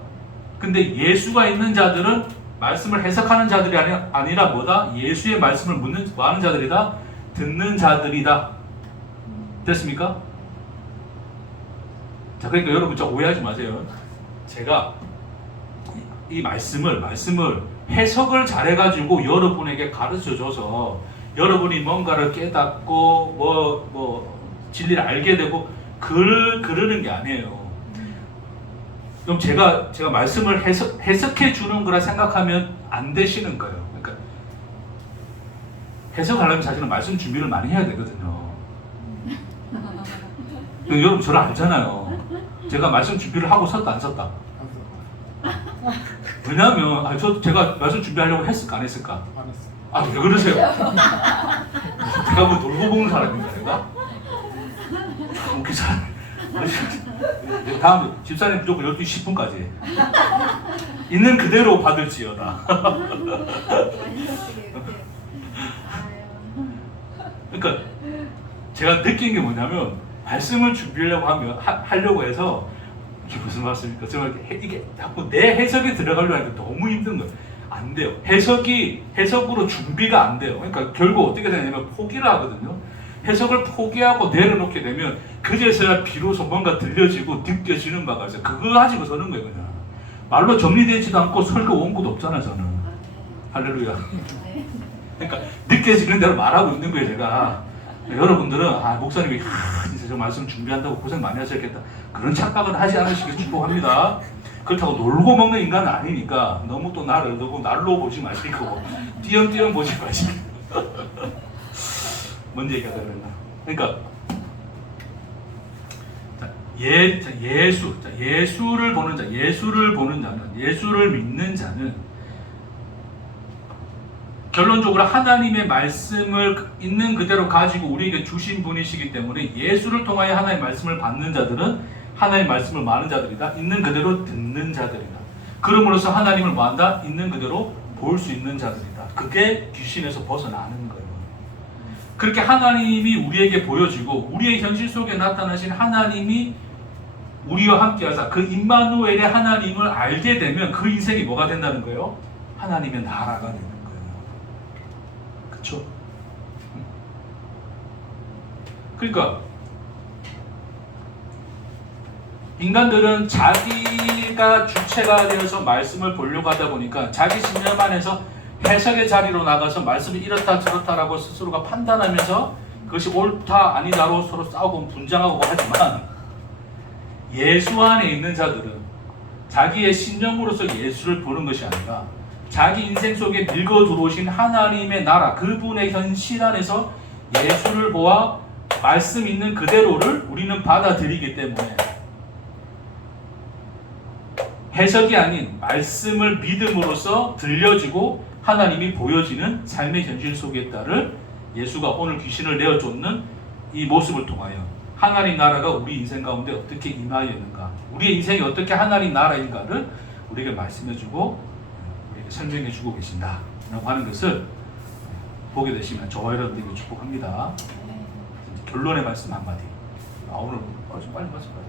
근데 예수가 있는 자들은 말씀을 해석하는 자들이 아니라 뭐다? 예수의 말씀을 뭐 하는 자들이다? 듣는 자들이다. 됐습니까? 자, 그러니까 여러분 저 오해하지 마세요. 제가 이 말씀을 해석을 잘해가지고 여러분에게 가르쳐줘서 여러분이 뭔가를 깨닫고 뭐 진리를 알게 되고 그러는 게 아니에요. 그럼 제가 말씀을 해석해 주는 거라 생각하면 안 되시는 거예요. 그러니까 해석하려면 사실은 말씀 준비를 많이 해야 되거든요. 여러분 저를 알잖아요. 제가 말씀 준비를 하고 섰다 안 섰다? 왜냐하면 제가 말씀 준비하려고 했을까 안 했을까? 안 했어요. 아, 왜 그러세요? 제가 뭐 놀고 보는 사람인가 내가? 웃기 사람. 다음에 집사님 무조건 12시 10분까지 있는 그대로 받을지어다. 그러니까 제가 느낀 게 뭐냐면 말씀을 준비하려고 하려고 해서 이게 무슨 말씀입니까? 정말 이게 자꾸 내 해석에 들어가려고 하니까 너무 힘든 거예요. 안 돼요. 해석으로 준비가 안 돼요. 그러니까 결국 어떻게 되냐면 포기를 하거든요. 해석을 포기하고 내려놓게 되면 그제서야 비로소 뭔가 들려지고 느껴지는 바가 있어요. 그거 가지고 서는 거예요. 그냥 말로 정리되지도 않고 설교 원고도 없잖아요. 저는 할렐루야. 그러니까 느껴지는 대로 말하고 있는 거예요. 제가. 여러분들은 목사님이 진짜 저 말씀 준비한다고 고생 많이 하셨겠다 그런 착각은 하지 않으시길 축복합니다. 그렇다고 놀고 먹는 인간은 아니니까 너무 또 나를 너무 날로 보지 마시고 띄엄띄엄 보지 마시고 뭔지 얘기하다 그랬나? 그러니까 예수를 보는 자는 예수를 믿는 자는 결론적으로 하나님의 말씀을 있는 그대로 가지고 우리에게 주신 분이시기 때문에 예수를 통하여 하나님의 말씀을 받는 자들은 하나님의 말씀을 많은 자들이다. 있는 그대로 듣는 자들이다. 그럼으로써 하나님을 뭐한다? 있는 그대로 볼 수 있는 자들이다. 그게 귀신에서 벗어나는 거예요. 그렇게 하나님이 우리에게 보여지고 우리의 현실 속에 나타나신 하나님이 우리와 함께 하사 그 임마누엘의 하나님을 알게 되면 그 인생이 뭐가 된다는 거예요? 하나님의 나라가 되는 거예요. 그렇죠? 그러니까 인간들은 자기가 주체가 되어서 말씀을 보려고 하다 보니까 자기 신념 안에서 해석의 자리로 나가서 말씀이 이렇다 저렇다라고 스스로가 판단하면서 그것이 옳다 아니다로 서로 싸우고 분쟁하고 하지만, 예수 안에 있는 자들은 자기의 신념으로서 예수를 보는 것이 아니라 자기 인생 속에 밀고 들어오신 하나님의 나라, 그분의 현실 안에서 예수를 보아 말씀 있는 그대로를 우리는 받아들이기 때문에 해석이 아닌 말씀을 믿음으로써 들려지고 하나님이 보여지는 삶의 현실 속에 있다를 예수가 오늘 귀신을 내어쫓는 이 모습을 통하여 하나님 나라가 우리 인생 가운데 어떻게 임하였는가, 우리의 인생이 어떻게 하나님 나라인가를 우리에게 말씀해주고 우리에게 설명해주고 계신다라고 하는 것을 보게 되시면 저와 여러분들에게 축복합니다. 결론의 말씀 한마디. 오늘 좀 빨리 말씀할까?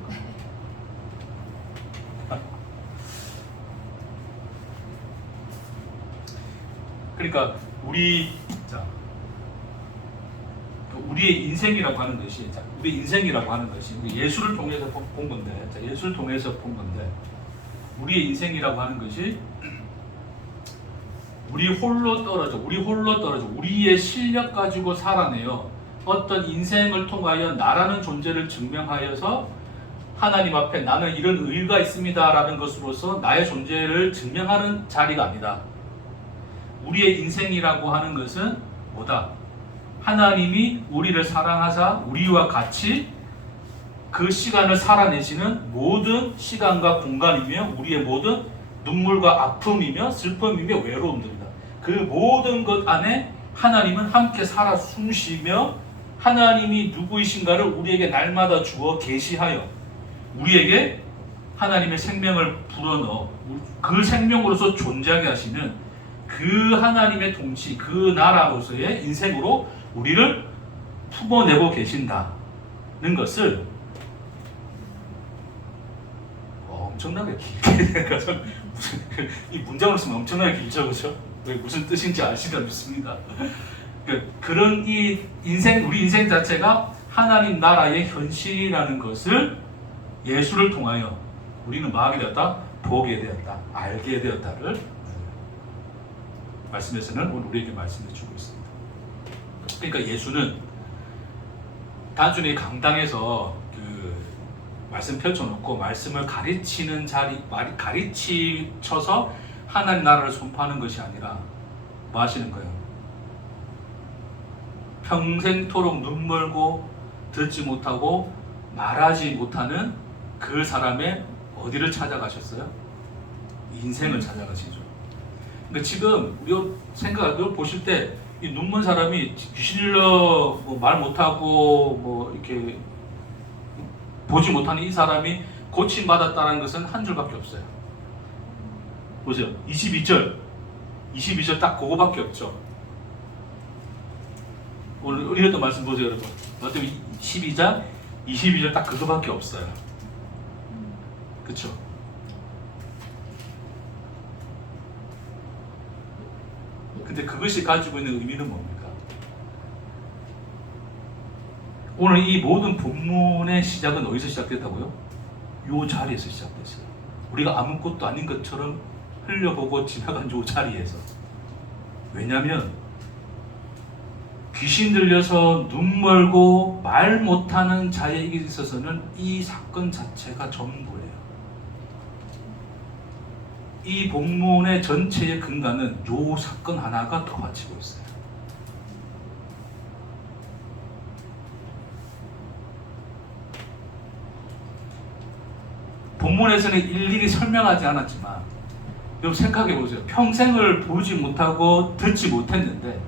그러니까 우리의 인생이라고 하는 것이, 우리 인생이라고 하는 것이 예수를 통해서 본 건데, 예수를 통해서 본 건데, 우리의 인생이라고 하는 것이 우리 홀로 떨어져 우리의 실력 가지고 살아내요 어떤 인생을 통하여 나라는 존재를 증명하여서 하나님 앞에 나는 이런 의의가 있습니다 라는 것으로서 나의 존재를 증명하는 자리가 아니다. 우리의 인생이라고 하는 것은 뭐다? 하나님이 우리를 사랑하사 우리와 같이 그 시간을 살아내시는 모든 시간과 공간이며 우리의 모든 눈물과 아픔이며 슬픔이며 외로움들이다. 그 모든 것 안에 하나님은 함께 살아 숨쉬며 하나님이 누구이신가를 우리에게 날마다 주어 계시하여 우리에게 하나님의 생명을 불어넣어 그 생명으로서 존재하게 하시는 그 하나님의 통치, 그 나라로서의 인생으로 우리를 품어내고 계신다는 것을 엄청나게 길게 이 문장을 쓰면 엄청나게 길죠, 그렇죠? 무슨 뜻인지 아시리라 믿습니다. 그런 이 인생, 우리 인생 자체가 하나님 나라의 현실이라는 것을 예수를 통하여 우리는 뭐 하게 되었다? 보게 되었다, 알게 되었다를 말씀에서는 오늘 우리에게 말씀해 주고 있습니다. 그러니까 예수는 단순히 강당에서 그 말씀 펼쳐놓고 말씀을 가르치는 자리, 가르치셔서 하나님 나라를 선포하는 것이 아니라 뭐 하시는 거예요? 평생토록 눈멀고 듣지 못하고 말하지 못하는 그 사람의 어디를 찾아가셨어요? 인생을 찾아가시죠. 그러니까 지금 우리 생각을 보실 때 이 눈먼 사람이 귀신 들려 말 못하고 뭐 이렇게 보지 못하는 이 사람이 고침 받았다는 것은 한 줄밖에 없어요. 보세요. 22절 딱 그거밖에 없죠. 오늘 읽었던 말씀 보세요, 여러분. 어떻게 12장 22절 딱 그거밖에 없어요. 그렇죠? 근데 그것이 가지고 있는 의미는 뭡니까? 오늘 이 모든 본문의 시작은 어디서 시작됐다고요? 요 자리에서 시작됐어요. 우리가 아무것도 아닌 것처럼 흘려보고 지나간 요 자리에서. 왜냐하면 귀신 들려서 눈 멀고 말 못하는 자에게 있어서는 이 사건 자체가 전부예요. 이 본문의 전체의 근간은 요 사건 하나가 떠받치고 있어요. 본문에서는 일일이 설명하지 않았지만 여러분 생각해 보세요. 평생을 보지 못하고 듣지 못했는데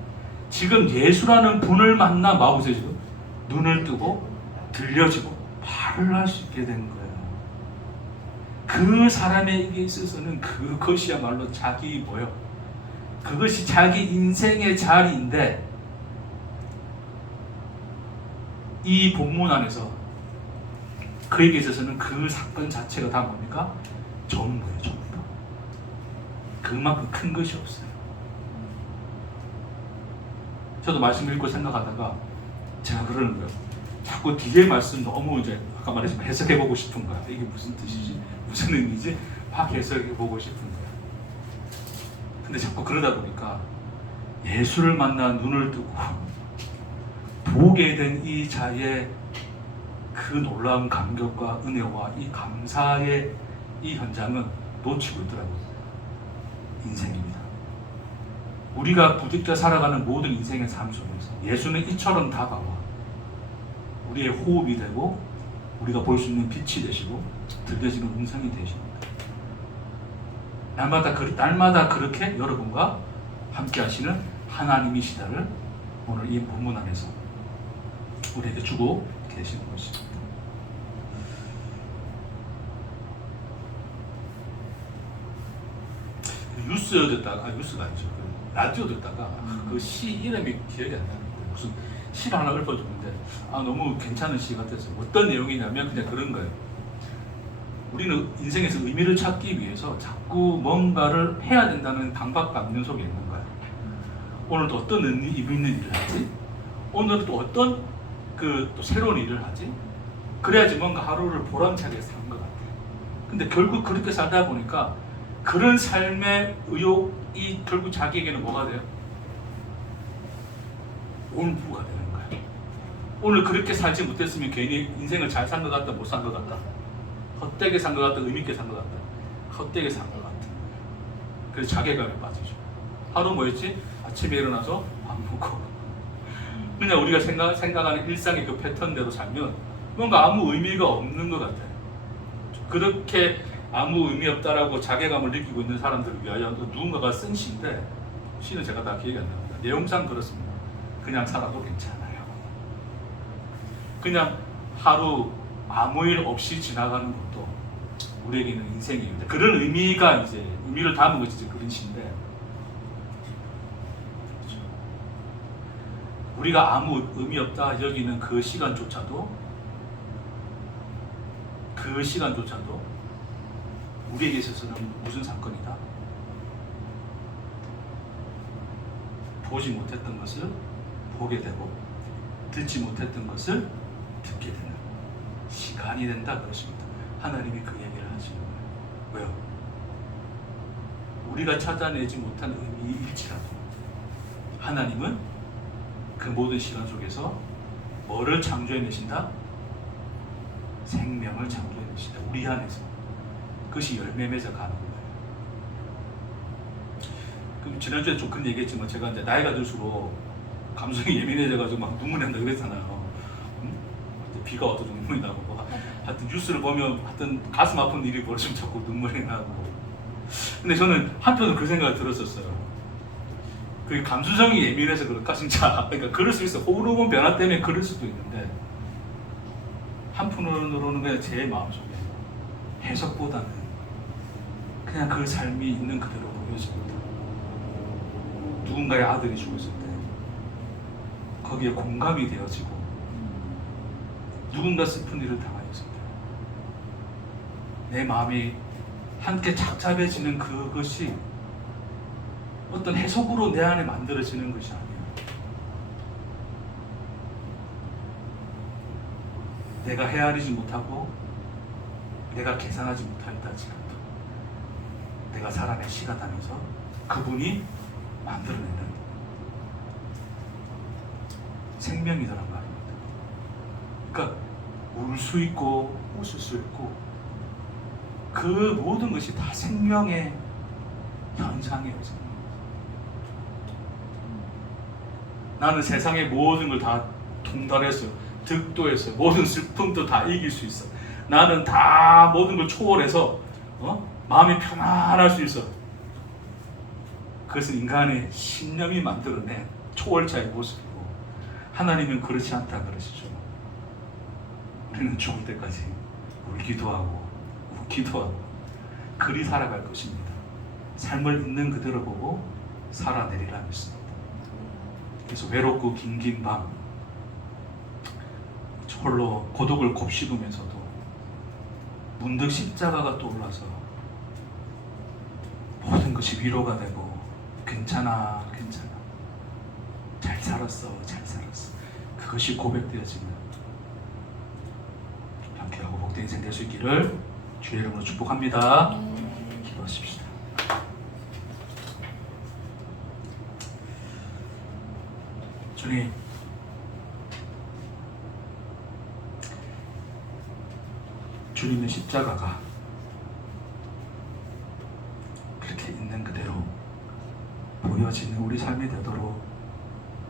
지금 예수라는 분을 만나 봐보세요. 지금 눈을 뜨고 들려지고 말을 할 수 있게 된 거예요. 그 사람에게 있어서는 그것이야말로 자기 뭐요? 그것이 자기 인생의 자리인데 이 본문 안에서 그에게 있어서는 그 사건 자체가 다 뭡니까? 전부예요, 전부. 그만큼 큰 것이 없어요. 저도 말씀 읽고 생각하다가 제가 그러는 거예요. 자꾸 뒤에 말씀 너무 이제 아까 말했지만 해석해보고 싶은 거야. 이게 무슨 뜻이지? 무슨 의미지? 막 해석해보고 싶은 거야. 근데 자꾸 그러다 보니까 예수를 만나 눈을 뜨고 보게 된 이 자의 그 놀라운 감격과 은혜와 이 감사의 이 현장은 놓치고 있더라고요. 인생입니다. 우리가 부딪혀 살아가는 모든 인생의 삶 속에서 예수는 이처럼 다가와 우리의 호흡이 되고 우리가 볼 수 있는 빛이 되시고 들려지는 음성이 되십니다. 날마다 그렇게 여러분과 함께 하시는 하나님이시다를 오늘 이 본문 안에서 우리에게 주고 계시는 것입니다. 뉴스 듣다가 뉴스가 아니죠. 라디오 듣다가 그 시 이름이 기억이 안 나는데 무슨 시를 하나 읊어주는데 너무 괜찮은 시 같아서 어떤 내용이냐면 그냥 그런 거예요. 우리는 인생에서 의미를 찾기 위해서 자꾸 뭔가를 해야 된다는 강박관념 속에 있는 거야. 오늘 또 어떤 의미 있는 일을 하지? 오늘 또 어떤 또 새로운 일을 하지? 그래야지 뭔가 하루를 보람차게 사는 것 같아. 근데 결국 그렇게 살다 보니까 그런 삶의 의욕이 결국 자기에게는 뭐가 돼요? 올무가 되는 거야. 오늘 그렇게 살지 못했으면 괜히 인생을 잘 산 것 같다, 못 산 것 같다. 헛되게 산 것 같다, 의미있게 산 것 같다. 헛되게 산 것 같아. 그래서 자괴감에 빠지죠. 하루 뭐였지? 아침에 일어나서 밥 먹고 그냥 우리가 생각하는 일상의 그 패턴대로 살면 뭔가 아무 의미가 없는 것 같아요. 그렇게 아무 의미 없다라고 자괴감을 느끼고 있는 사람들을 위하여 누군가가 쓴 시인데 시는 제가 다 기억이 안 납니다. 내용상 그렇습니다. 그냥 살아도 괜찮아요. 그냥 하루 아무 일 없이 지나가는 것도 우리에게는 인생입니다. 그런 의미가 이제 의미를 담은 것이 이제 그런 시인데 그렇죠. 우리가 아무 의미 없다 여기는 그 시간조차도 우리에게 있어서는 무슨 사건이다? 보지 못했던 것을 보게 되고 듣지 못했던 것을 듣게 되는 시간이 된다 그러십니다. 하나님이 그 얘기를 하시는 거예요. 왜요? 우리가 찾아내지 못한 의미일지라도 하나님은 그 모든 시간 속에서 뭐를 창조해내신다? 생명을 창조해내신다. 우리 안에서 그것이 열매 맺어 가는 거예요. 그럼 지난주에 좀 그런 얘기했지만 제가 이제 나이가 들수록 감성이 예민해져가지고 막 눈물이 난다 그랬잖아요. 비가 와도 눈물이 나고 하여튼 뉴스를 보면 하여튼 가슴 아픈 일이 벌어지면 자꾸 눈물이 나고. 근데 저는 한편으로 그 생각이 들었었어요. 그 감수성이 예민해서 그럴까 진짜. 그러니까 그럴 수 있어. 호르몬 변화 때문에 그럴 수도 있는데 한편으로는 그냥 제 마음속에 해석보다는 그냥 그 삶이 있는 그대로 보여집니다. 누군가의 아들이 죽었을 때 거기에 공감이 되어지고 누군가 슬픈 일을 당하였을 때 내 마음이 함께 착잡해지는 그것이 어떤 해석으로 내 안에 만들어지는 것이 아니에요. 내가 헤아리지 못하고 내가 계산하지 못하였다 할지라도 내가 살아내시간하면서 그분이 만들어내는 생명이더란 말입니다. 그러니까 울 수 있고 웃을 수 있고 그 모든 것이 다 생명의 현상이에요. 나는 세상의 모든 걸 다 통달했어요. 득도했어요. 모든 슬픔도 다 이길 수 있어. 나는 다 모든 걸 초월해서 마음이 편안할 수 있어. 그것은 인간의 신념이 만들어낸 초월자의 모습이고 하나님은 그렇지 않다 그러시죠. 우리는 죽을 때까지 울기도 하고 웃기도 하고 그리 살아갈 것입니다. 삶을 있는 그대로 보고 살아내리라 믿습니다. 그래서 외롭고 긴긴 밤 홀로 고독을 곱씹으면서도 문득 십자가가 떠올라서 모든 것이 위로가 되고 괜찮아 괜찮아 잘 살았어 잘 살았어 그것이 고백되어지는 함께하고 복된 인생 될 수 있기를 주의 이름으로 축복합니다. 기도하십시다. 주님, 주님의 십자가가 그렇게 있는 그대로 보여지는 우리 삶이 되도록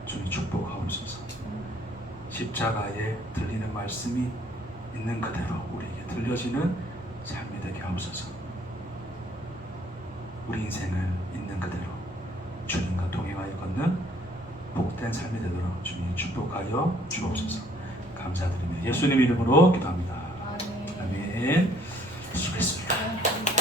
주님 축복하옵소서. 십자가에 들리는 말씀이 있는 그대로 우리에게 들려지는 삶이 되게 하옵소서. 우리 인생을 있는 그대로 주님과 동행하여 걷는 복된 삶이 되도록 주님 축복하여 주옵소서. 감사드리며 예수님 이름으로 기도합니다. 아멘.